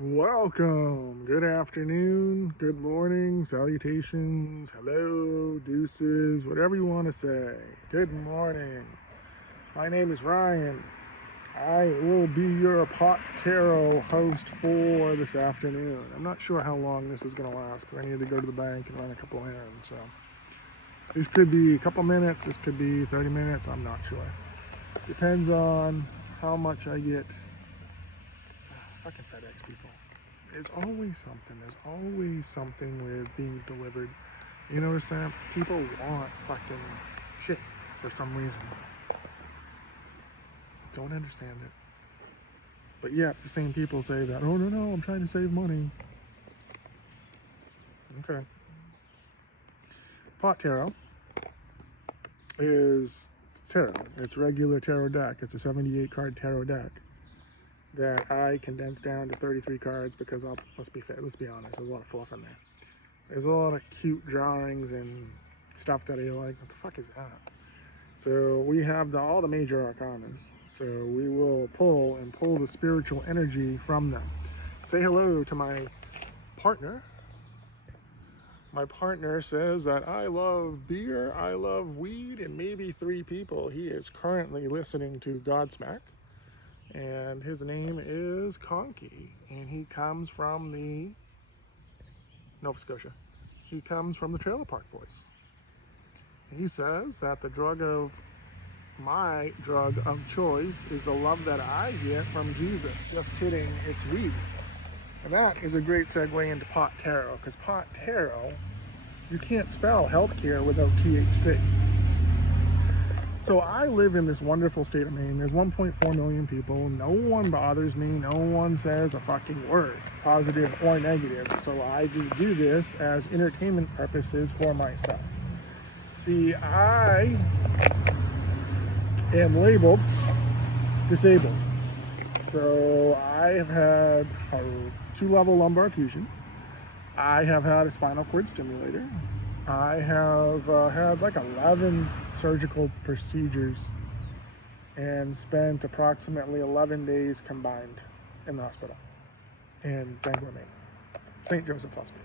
Welcome. Good afternoon, good morning, salutations, hello, deuces, whatever you want to say. Good morning. My name is Ryan. I will be your Pot Tarot host for this afternoon. I'm not sure how long this is going to last because I need to go to the bank and run a couple errands. So this could be a couple minutes, this could be 30 minutes, I'm not sure. Depends on how much I get. Fucking FedEx people. There's always something. There's always something with being delivered. You notice that? People want fucking shit for some reason. Don't understand it. But yet, the same people say that, oh no, I'm trying to save money. Okay. Pot Tarot is tarot. It's regular tarot deck. It's a 78 card tarot deck that I condensed down to 33 cards because let's be honest, there's a lot of fluff in there. There's a lot of cute drawings and stuff that you're like, what the fuck is that? So we have all the major arcanas. So we will pull the spiritual energy from them. Say hello to my partner. My partner says that I love beer, I love weed, and maybe 3 people. He is currently listening to Godsmack. And his name is Conky, and he comes from the Nova Scotia. He comes from the Trailer Park Boys. He says that my drug of choice is the love that I get from Jesus. Just kidding, it's weed. And that is a great segue into Pot Tarot, because Pot Tarot, you can't spell healthcare without THC. So I live in this wonderful state of Maine. There's 1.4 million people. No one bothers me. No one says a fucking word, positive or negative. So I just do this as entertainment purposes for myself. See, I am labeled disabled. So I have had a 2-level lumbar fusion. I have had a spinal cord stimulator. I have had like 11 surgical procedures and spent approximately 11 days combined in the hospital in Bangor, Maine, St. Joseph Hospital.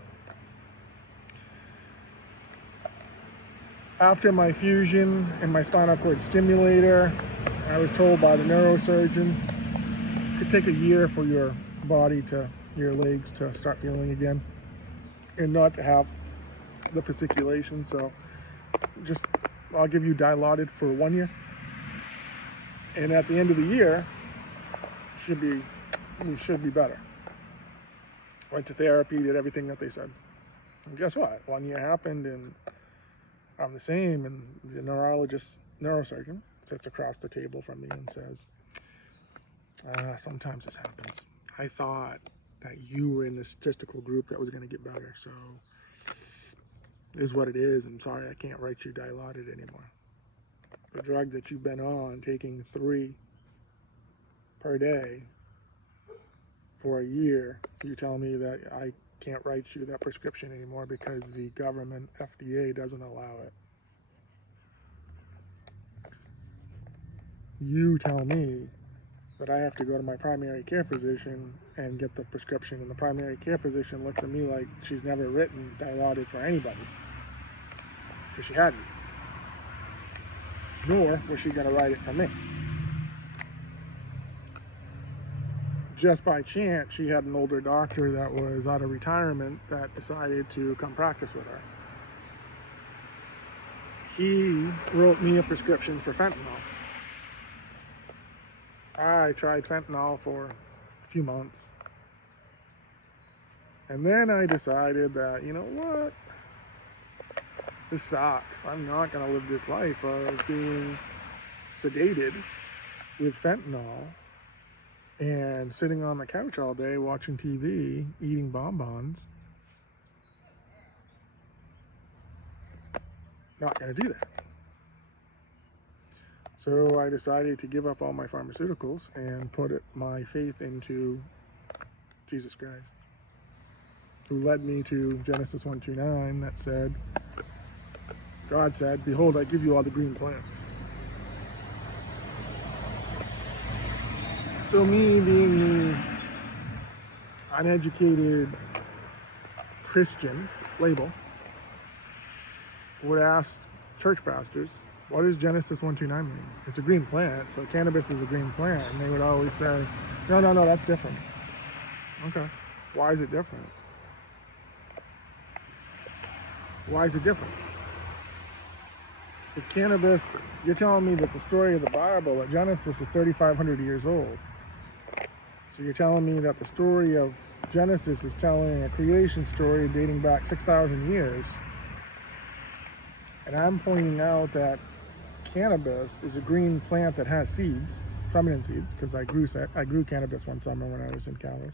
After my fusion and my spinal cord stimulator, I was told by the neurosurgeon it could take a year for your legs to start healing again and not to have the fasciculation. So I'll give you Dilaudid for 1 year, and at the end of the year we should be better. Went to therapy, did everything that they said, and guess what? 1 year happened and I'm the same, and the neurosurgeon sits across the table from me and says, sometimes this happens. I thought that you were in the statistical group that was going to get better, so is what it is. I'm sorry, I can't write you Dilaudid anymore. The drug that you've been on, taking 3 per day for a year, you tell me that I can't write you that prescription anymore because the government FDA doesn't allow it. You tell me that I have to go to my primary care physician and get the prescription, and the primary care physician looks at me like she's never written Dilaudid for anybody, because she hadn't. Nor was she going to write it for me. Just by chance, she had an older doctor that was out of retirement that decided to come practice with her. He wrote me a prescription for fentanyl. I tried fentanyl for a few months. And then I decided that, you know what? This sucks. I'm not going to live this life of being sedated with fentanyl and sitting on the couch all day watching TV, eating bonbons. Not going to do that. So I decided to give up all my pharmaceuticals and put my faith into Jesus Christ, who led me to Genesis 1:2-9 that said, God said, behold, I give you all the green plants. So me being the uneducated Christian label would ask church pastors, what does Genesis 1:29 mean? It's a green plant, so cannabis is a green plant. And they would always say, no, that's different. Okay, why is it different? Why is it different? The cannabis, you're telling me that the story of the Bible at Genesis is 3,500 years old. So you're telling me that the story of Genesis is telling a creation story dating back 6,000 years. And I'm pointing out that cannabis is a green plant that has seeds, feminine seeds, because I grew cannabis one summer when I was in Calais.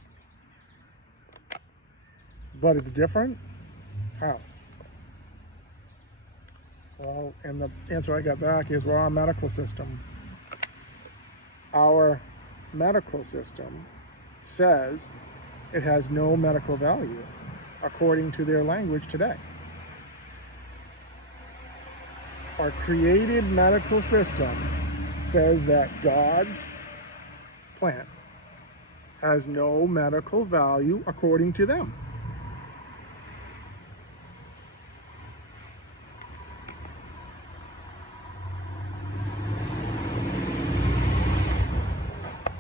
But it's different? How? Well, and the answer I got back is, well, our medical system says it has no medical value according to their language today. Our created medical system says that God's plant has no medical value according to them.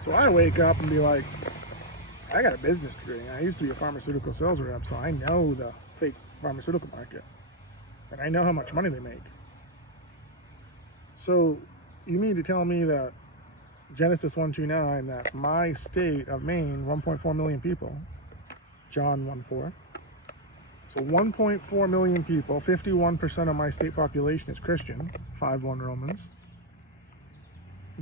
So I wake up and be like, I got a business degree. I used to be a pharmaceutical sales rep, so I know the fake pharmaceutical market. And I know how much money they make. So you mean to tell me that Genesis 1:29, that my state of Maine, 1.4 million people, John 1:4. So 1.4 million people, 51% of my state population is Christian, 5:1 Romans.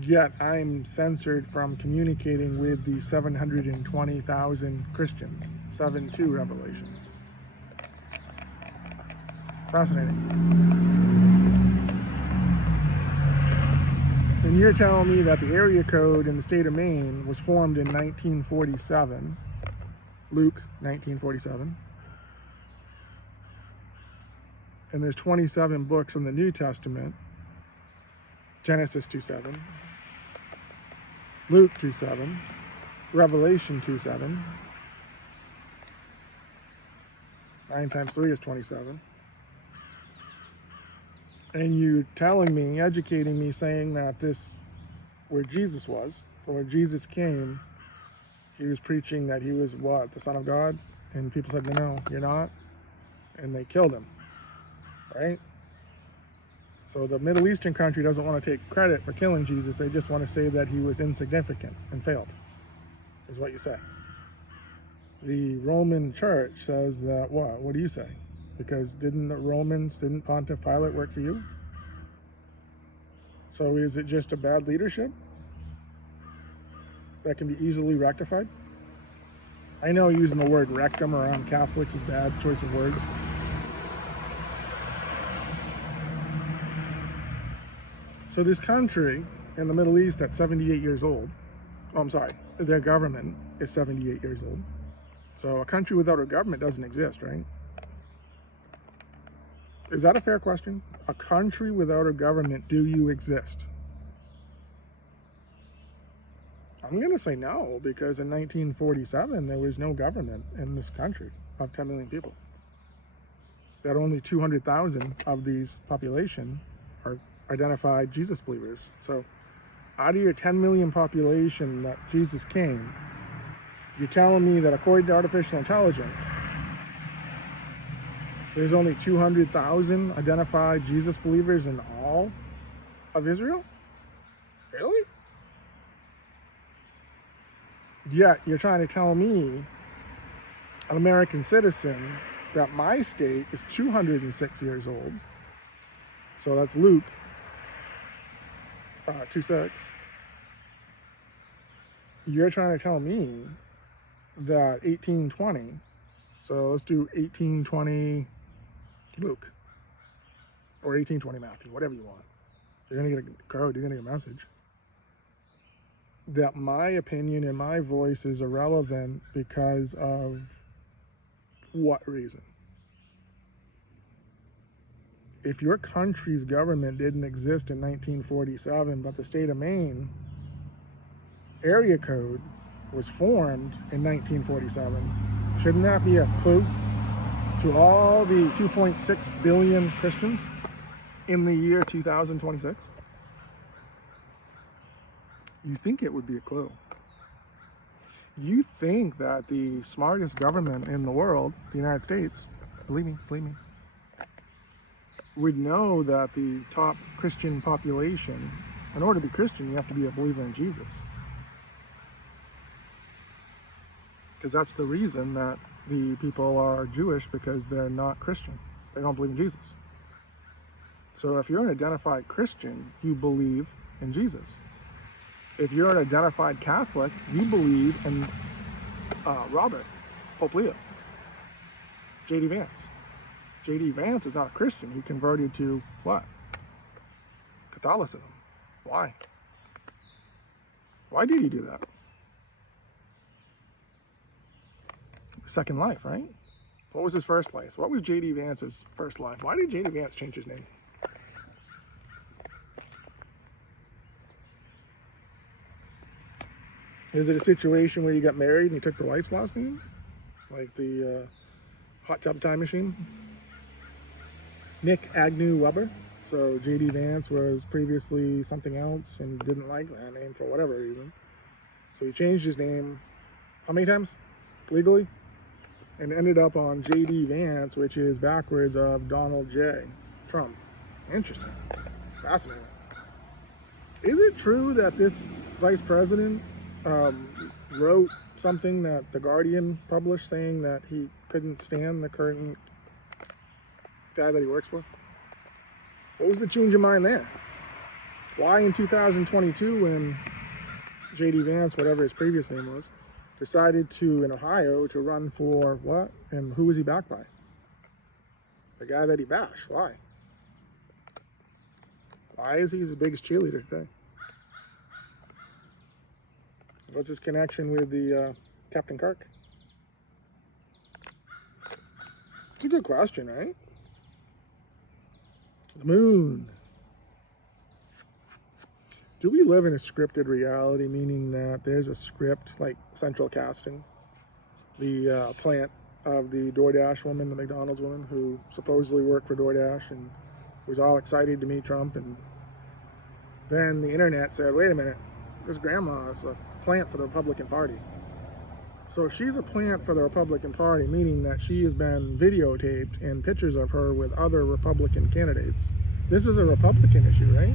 Yet I'm censored from communicating with the 720,000 Christians, 7:2 Revelation. Fascinating. And you're telling me that the area code in the state of Maine was formed in 1947, Luke 1947, and there's 27 books in the New Testament, Genesis 2:7, Luke 2:7, Revelation 2:7, 9 times 3 is 27. And you telling me, educating me, saying that this, where Jesus was, or where Jesus came, he was preaching that he was what, the Son of God? And people said, no, you're not. And they killed him, right? So the Middle Eastern country doesn't want to take credit for killing Jesus. They just want to say that he was insignificant and failed, is what you say. The Roman church says that what? What do you say? Because didn't Pontiff Pilate work for you? So is it just a bad leadership that can be easily rectified? I know using the word rectum around Catholics is bad choice of words. So this country in the Middle East that's 78 years old, their government is 78 years old. So a country without a government doesn't exist, right? Is that a fair question? A country without a government, do you exist? I'm going to say no, because in 1947 there was no government in this country of 10 million people. That only 200,000 of these population are identified Jesus believers. So out of your 10 million population that Jesus came, you're telling me that according to artificial intelligence, there's only 200,000 identified Jesus believers in all of Israel? Really? Yet you're trying to tell me, an American citizen, that my state is 206 years old. So that's Luke 2:6. You're trying to tell me that 1820, so let's do 1820 Luke, or 1820 Matthew, whatever you want. You're going to get a code, you're going to get a message. That my opinion and my voice is irrelevant because of what reason? If your country's government didn't exist in 1947, but the state of Maine area code was formed in 1947. Shouldn't that be a clue to all the 2.6 billion Christians in the year 2026? You think it would be a clue. You think that the smartest government in the world, the United States, believe me, would know that the top Christian population, in order to be Christian, you have to be a believer in Jesus. Because that's the reason that the people are Jewish, because they're not Christian. They don't believe in Jesus. So if you're an identified Christian, you believe in Jesus. If you're an identified Catholic, you believe in Robert, Pope Leo, J.D. Vance. J.D. Vance is not a Christian. He converted to what? Catholicism. Why? Why did he do that? Second life, right? What was his first life? What was J.D. Vance's first life? Why did J.D. Vance change his name? Is it a situation where you got married and you took the wife's last name? Like the hot tub time machine? Nick Agnew Weber. So J.D. Vance was previously something else and didn't like that name for whatever reason. So he changed his name how many times? Legally? And ended up on J.D. Vance, which is backwards of Donald J. Trump. Interesting. Fascinating. Is it true that this vice president wrote something that The Guardian published saying that he couldn't stand the current guy that he works for? What was the change of mind there? Why in 2022, when J.D. Vance, whatever his previous name was, decided to, in Ohio, to run for what? And who was he backed by? The guy that he bashed. Why? Why is he his biggest cheerleader today? What's his connection with the Captain Kirk? It's a good question, right? The moon. Do we live in a scripted reality, meaning that there's a script like Central Casting, the plant of the DoorDash woman, the McDonald's woman, who supposedly worked for DoorDash and was all excited to meet Trump, and then the internet said, wait a minute, this grandma is a plant for the Republican Party. So if she's a plant for the Republican Party, meaning that she has been videotaped and pictures of her with other Republican candidates. This is a Republican issue, right?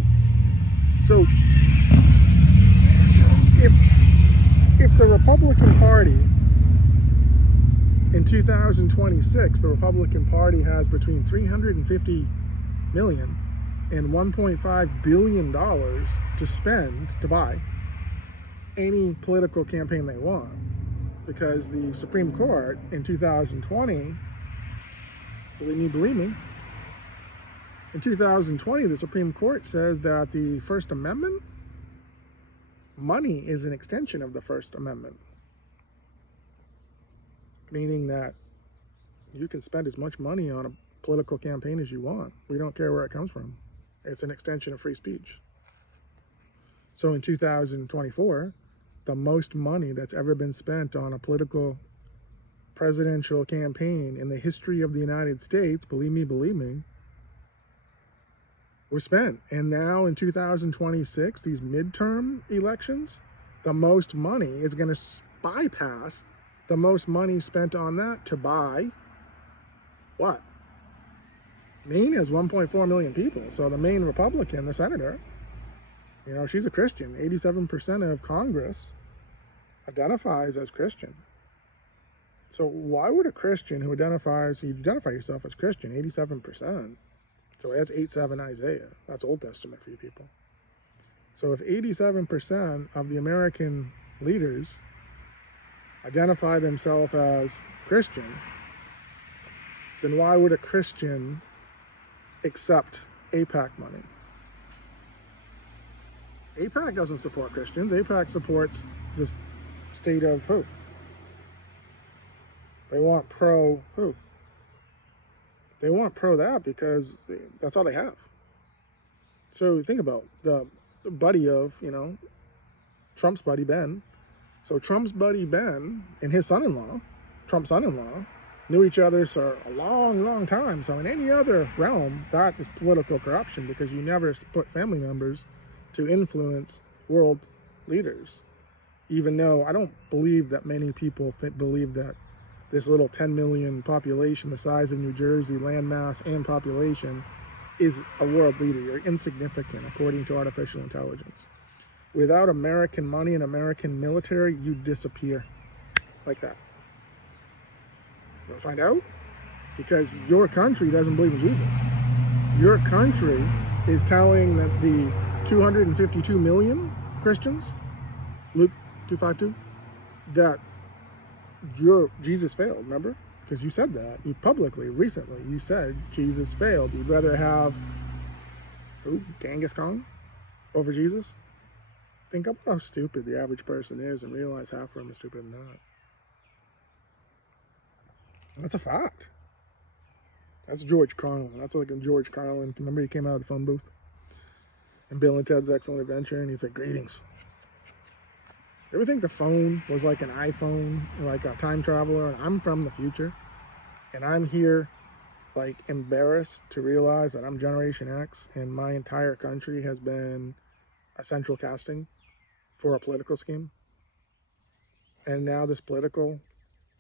So if the Republican Party in 2026, the Republican Party has between $350 million and $1.5 billion to spend to buy any political campaign they want, because the Supreme Court in 2020, believe me, in 2020 the Supreme Court says that the First Amendment, money is an extension of the First Amendment, meaning that you can spend as much money on a political campaign as you want. We don't care where it comes from. It's an extension of free speech. So in 2024, the most money that's ever been spent on a political presidential campaign in the history of the United States, believe me, was spent. And now in 2026, these midterm elections, the most money is going to bypass the most money spent on that to buy what? Maine has 1.4 million people. So the Maine Republican, the senator, you know, she's a Christian. 87% of Congress identifies as Christian. So why would a Christian who identifies, you identify yourself as Christian, 87%. So that's 8:7 Isaiah. That's Old Testament for you people. So if 87% of the American leaders identify themselves as Christian, then why would a Christian accept AIPAC money? AIPAC doesn't support Christians. AIPAC supports the state of who? They want pro who? They want pro that because that's all they have. So think about the buddy of, you know, Trump's buddy, Ben, So Trump's buddy Ben and his son-in-law, Trump's son-in-law, knew each other for a long, long time. So in any other realm, that is political corruption, because you never put family members to influence world leaders. Even though I don't believe that many people believe that this little 10 million population, the size of New Jersey, landmass and population, is a world leader. You're insignificant according to artificial intelligence. Without American money and American military, you disappear like that. You'll find out? Because your country doesn't believe in Jesus. Your country is telling that the 252 million Christians, Luke 2:52, that Jesus failed, remember? Because you said that. You publicly, recently, you said Jesus failed. You'd rather have, who, Genghis Khan over Jesus? Think about how stupid the average person is and realize half of them are stupid than that. That's a fact. That's George Carlin. That's like a George Carlin. Remember he came out of the phone booth? And Bill and Ted's Excellent Adventure, and he's like, greetings. You ever think the phone was like an iPhone, like a time traveler, and I'm from the future, and I'm here, like, embarrassed to realize that I'm Generation X, and my entire country has been a central casting for a political scheme, and now this political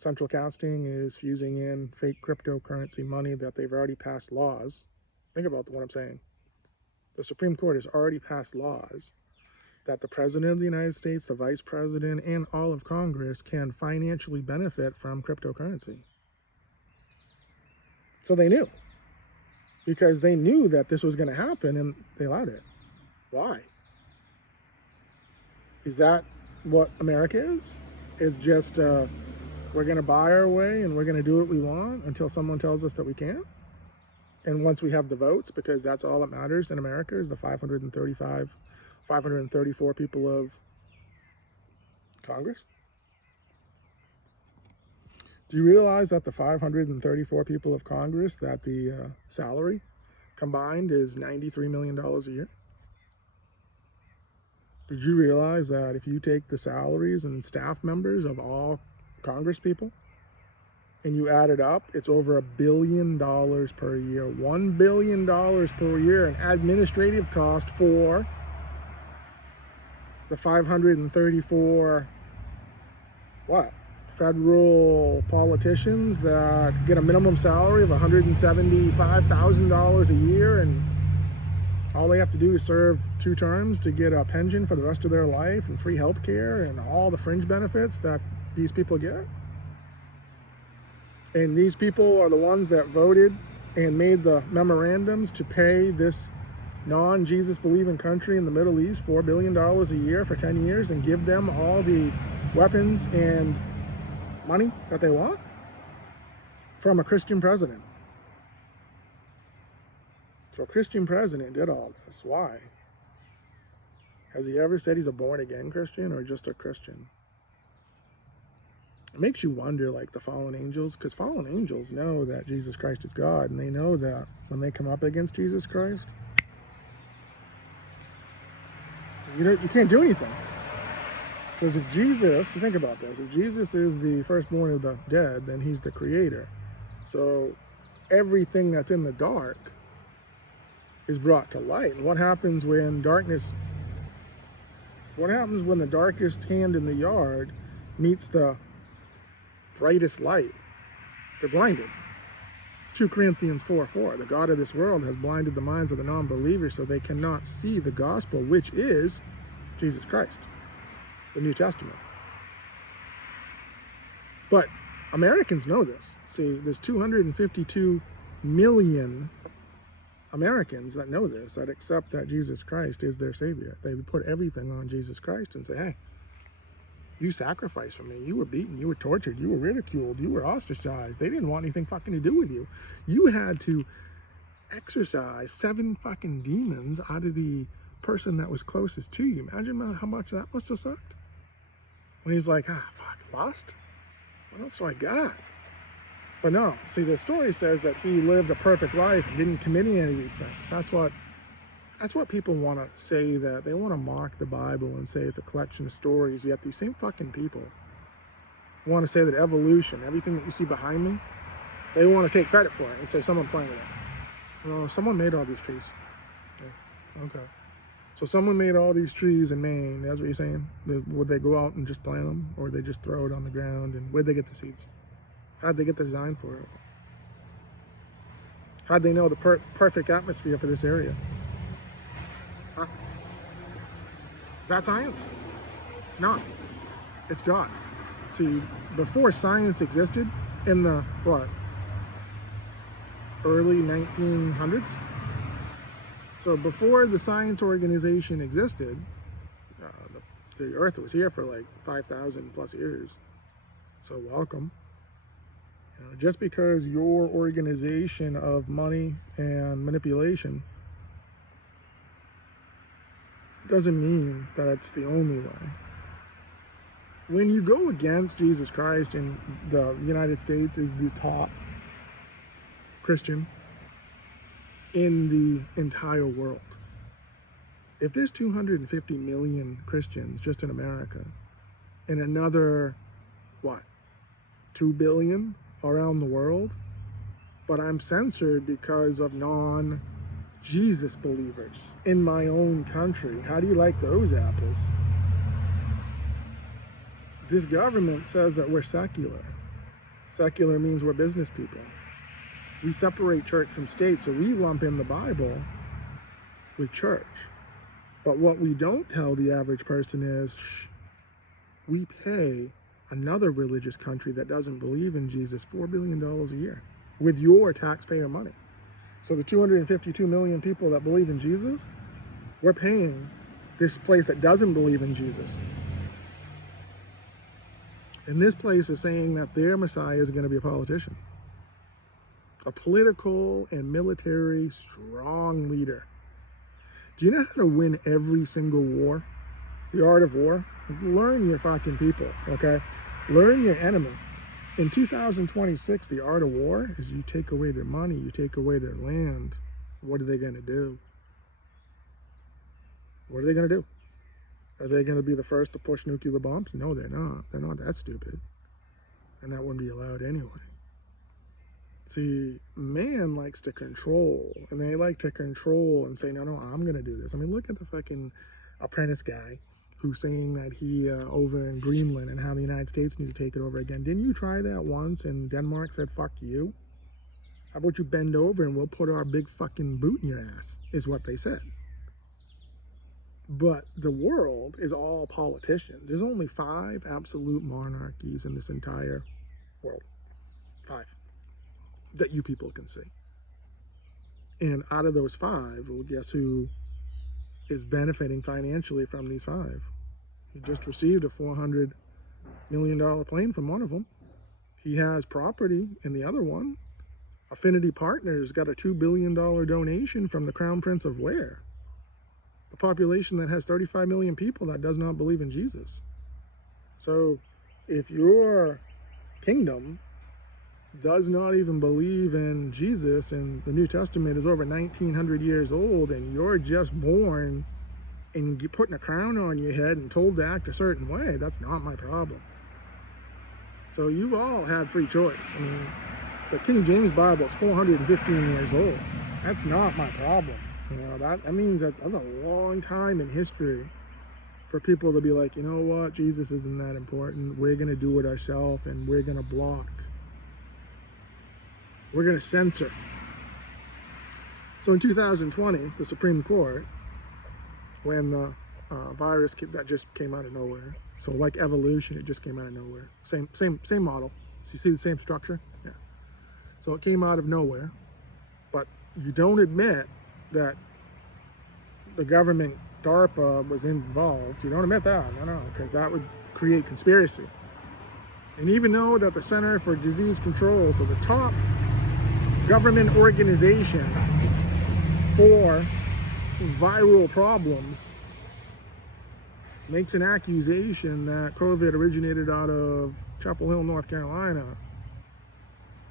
central casting is fusing in fake cryptocurrency money that they've already passed laws. Think about what I'm saying. The Supreme Court has already passed laws that the President of the United States, the Vice President, and all of Congress can financially benefit from cryptocurrency. So they knew. Because they knew that this was going to happen, and they allowed it. Why? Is that what America is? It's just, we're going to buy our way, and we're going to do what we want until someone tells us that we can't? And once we have the votes, because that's all that matters in America, is the 534 people of Congress. Do you realize that the 534 people of Congress, that the salary combined is $93 million a year? Did you realize that if you take the salaries and staff members of all Congress people and you add it up, it's over $1 billion per year. $1 billion per year in administrative cost for the 534 federal politicians that get a minimum salary of $175,000 a year, and all they have to do is serve 2 terms to get a pension for the rest of their life and free health care and all the fringe benefits that these people get. And these people are the ones that voted and made the memorandums to pay this non-Jesus believing country in the Middle East $4 billion a year for 10 years and give them all the weapons and money that they want from a Christian president. So a Christian president did all this. Why? Has he ever said he's a born-again Christian or just a Christian? It makes you wonder, like the fallen angels, because fallen angels know that Jesus Christ is God, and they know that when they come up against Jesus Christ, you can't do anything. Because if Jesus, think about this, if Jesus is the firstborn of the dead, then he's the creator. So everything that's in the dark is brought to light. And what happens when the darkest hand in the yard meets the brightest light? They're blinded. It's 2 Corinthians 4:4. The God of this world has blinded the minds of the non-believers so they cannot see the gospel, which is Jesus Christ, the New Testament. But Americans know this. See, there's 252 million Americans that know this, that accept that Jesus Christ is their Savior. They put everything on Jesus Christ and say, hey, you sacrificed for me. You were beaten. You were tortured. You were ridiculed. You were ostracized. They didn't want anything fucking to do with you. You had to exorcise 7 fucking demons out of the person that was closest to you. Imagine how much that must have sucked. When he's like, fuck, lost? What else do I got? But no, see, the story says that he lived a perfect life and didn't commit any of these things. That's That's what people want to say, that they want to mock the Bible and say it's a collection of stories, yet these same fucking people want to say that evolution, everything that you see behind me, they want to take credit for it and say someone planted it. You know, someone made all these trees. Yeah. Okay. So someone made all these trees in Maine, that's what you're saying? Would they go out and just plant them, or they just throw it on the ground, and where'd they get the seeds? How'd they get the design for it? How'd they know the perfect atmosphere for this area? Huh? Is that science? It's not. It's God. See, before science existed, in the, what, early 1900s? So before the science organization existed, the Earth was here for like 5,000 plus years. So welcome. You know, just because your organization of money and manipulation doesn't mean that it's the only way. When you go against Jesus Christ, and the United States is the top Christian in the entire world. If there's 250 million Christians just in America, and another, what, 2 billion around the world, but I'm censored because of non-Jesus believers in my own country. How do you like those apples? This government says that we're secular. Secular means we're business people. We separate church from state, so we lump in the Bible with church. But what we don't tell the average person is, we pay another religious country that doesn't believe in Jesus $4 billion a year with your taxpayer money. So the 252 million people that believe in Jesus, we're paying this place that doesn't believe in Jesus. And this place is saying that their Messiah is going to be a politician. A political and military strong leader. Do you know how to win every single war? The art of war? Learn your fucking people, okay? Learn your enemy. In 2026, the art of war is you take away their money, you take away their land. What are they going to do? What are they going to do? Are they going to be the first to push nuclear bombs? No, they're not. They're not that stupid. And that wouldn't be allowed anyway. See, man likes to control, and they like to control and say, no, I'm going to do this. I mean, look at the fucking apprentice guy who's saying that he, over in Greenland, and how the United States need to take it over again. Didn't you try that once, and Denmark said, fuck you? How about you bend over and we'll put our big fucking boot in your ass, is what they said. But the world is all politicians. There's only 5 absolute monarchies in this entire world. 5. That you people can see. And out of those 5, well, guess who is benefiting financially from these 5? He just received a $400 million plane from one of them. He has property in the other one. Affinity Partners got a $2 billion donation from the Crown Prince of where? A population that has 35 million people that does not believe in Jesus. So if your kingdom does not even believe in Jesus, and the New Testament is over 1900 years old, and you're just born and putting a crown on your head and told to act a certain way, that's not my problem. So you've all had free choice. I mean, the King James Bible is 415 years old. That's not my problem. You know, that means that's a long time in history for people to be like, you know what, Jesus isn't that important. We're going to do it ourselves, and we're going to block. We're going to censor. So in 2020, the Supreme Court, when the virus that just came out of nowhere, so like evolution, it just came out of nowhere. Same model. So you see the same structure? Yeah. So it came out of nowhere, but you don't admit that the government, DARPA, was involved. You don't admit that, no, because that would create conspiracy. And even though that the Center for Disease Control, so the top government organization for viral problems, makes an accusation that COVID originated out of Chapel Hill, North Carolina.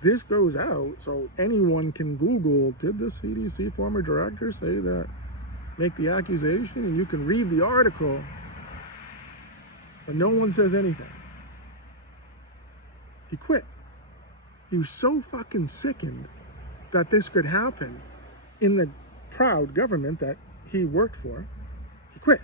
This goes out, so anyone can Google, did the CDC former director say that make the accusation, and you can read the article, but no one says anything. He quit. He was so fucking sickened that this could happen in the proud government that he worked for. He quit.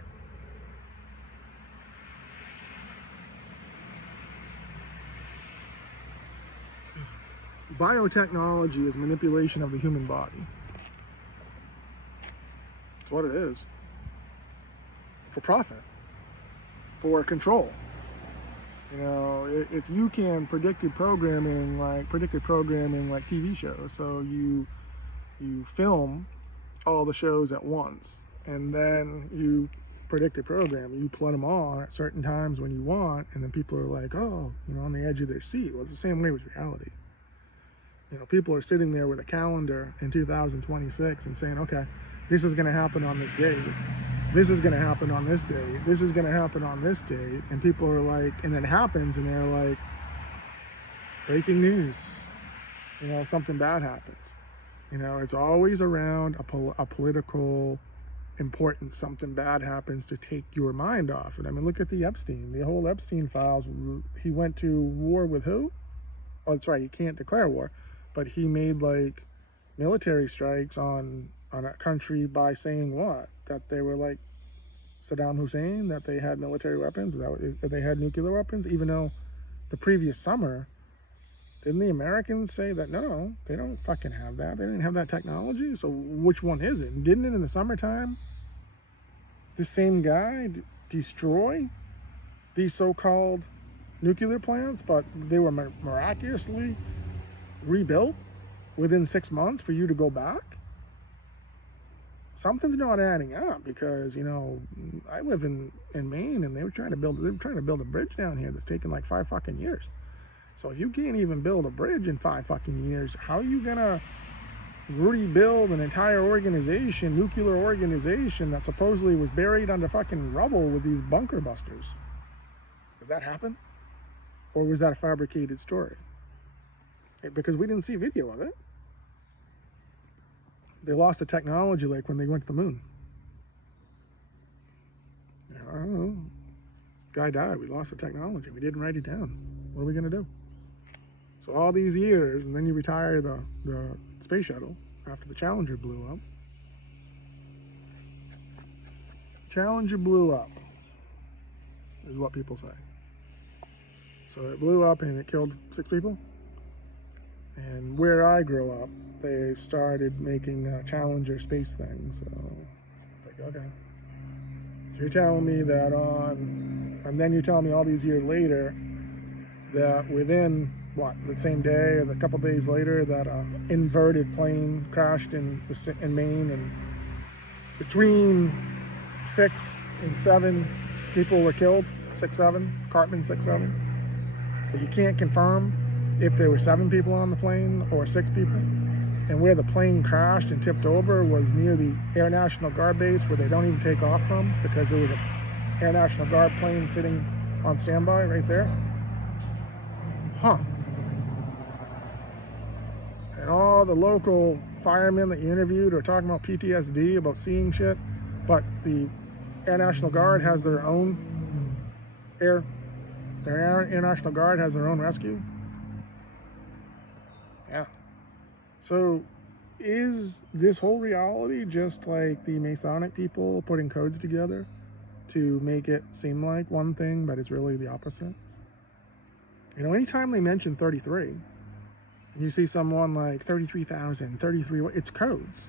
Biotechnology is manipulation of the human body. That's what it is. For profit. For control. You know, if you can predictive programming like TV shows, so you film all the shows at once, and then you predictive program, you put them on at certain times when you want, and then people are like, oh, you know, on the edge of their seat. Well, it's the same way with reality. You know, people are sitting there with a calendar in 2026 and saying, okay, this is going to happen on this day. This is going to happen on this day. This is going to happen on this date. And people are like, and it happens, and they're like, breaking news. You know, something bad happens. You know, it's always around a political importance. Something bad happens to take your mind off it. I mean, look at the Epstein. The whole Epstein files, he went to war with who? Oh, that's right, he can't declare war. But he made, like, military strikes on a country by saying what? That they were like Saddam Hussein, that they had military weapons, that they had nuclear weapons, even though the previous summer, didn't the Americans say that, no, they don't fucking have that. They didn't have that technology. So which one is it? And didn't it in the summertime, the same guy destroy these so-called nuclear plants, but they were miraculously rebuilt within 6 months for you to go back? Something's not adding up, because, you know, I live in Maine, and they were trying to build a bridge down here that's taken like 5 fucking years. So if you can't even build a bridge in 5 fucking years, how are you gonna rebuild an entire organization, nuclear organization, that supposedly was buried under fucking rubble with these bunker busters? Did that happen? Or was that a fabricated story? Because we didn't see video of it. They lost the technology like when they went to the moon. I don't know. Guy died. We lost the technology. We didn't write it down. What are we going to do? So all these years, and then you retire the space shuttle after the Challenger blew up. Challenger blew up, is what people say. So it blew up and it killed 6 people. And where I grew up, they started making Challenger space things. So it's like, okay. So you're telling me that and then you tell me all these years later that within, what, the same day or a couple days later, that an inverted plane crashed in Maine, and between 6 and 7 people were killed. 6, 7, Cartman 6, 7. But you can't confirm if there were 7 people on the plane or 6 people. And where the plane crashed and tipped over was near the Air National Guard base, where they don't even take off from, because there was an Air National Guard plane sitting on standby right there. Huh. And all the local firemen that you interviewed are talking about PTSD, about seeing shit, but the Air National Guard has their own Air National Guard has their own rescue. Yeah. So is this whole reality just like the Masonic people putting codes together to make it seem like one thing, but it's really the opposite? You know, anytime they mention 33, and you see someone like 33,000, 33, it's codes.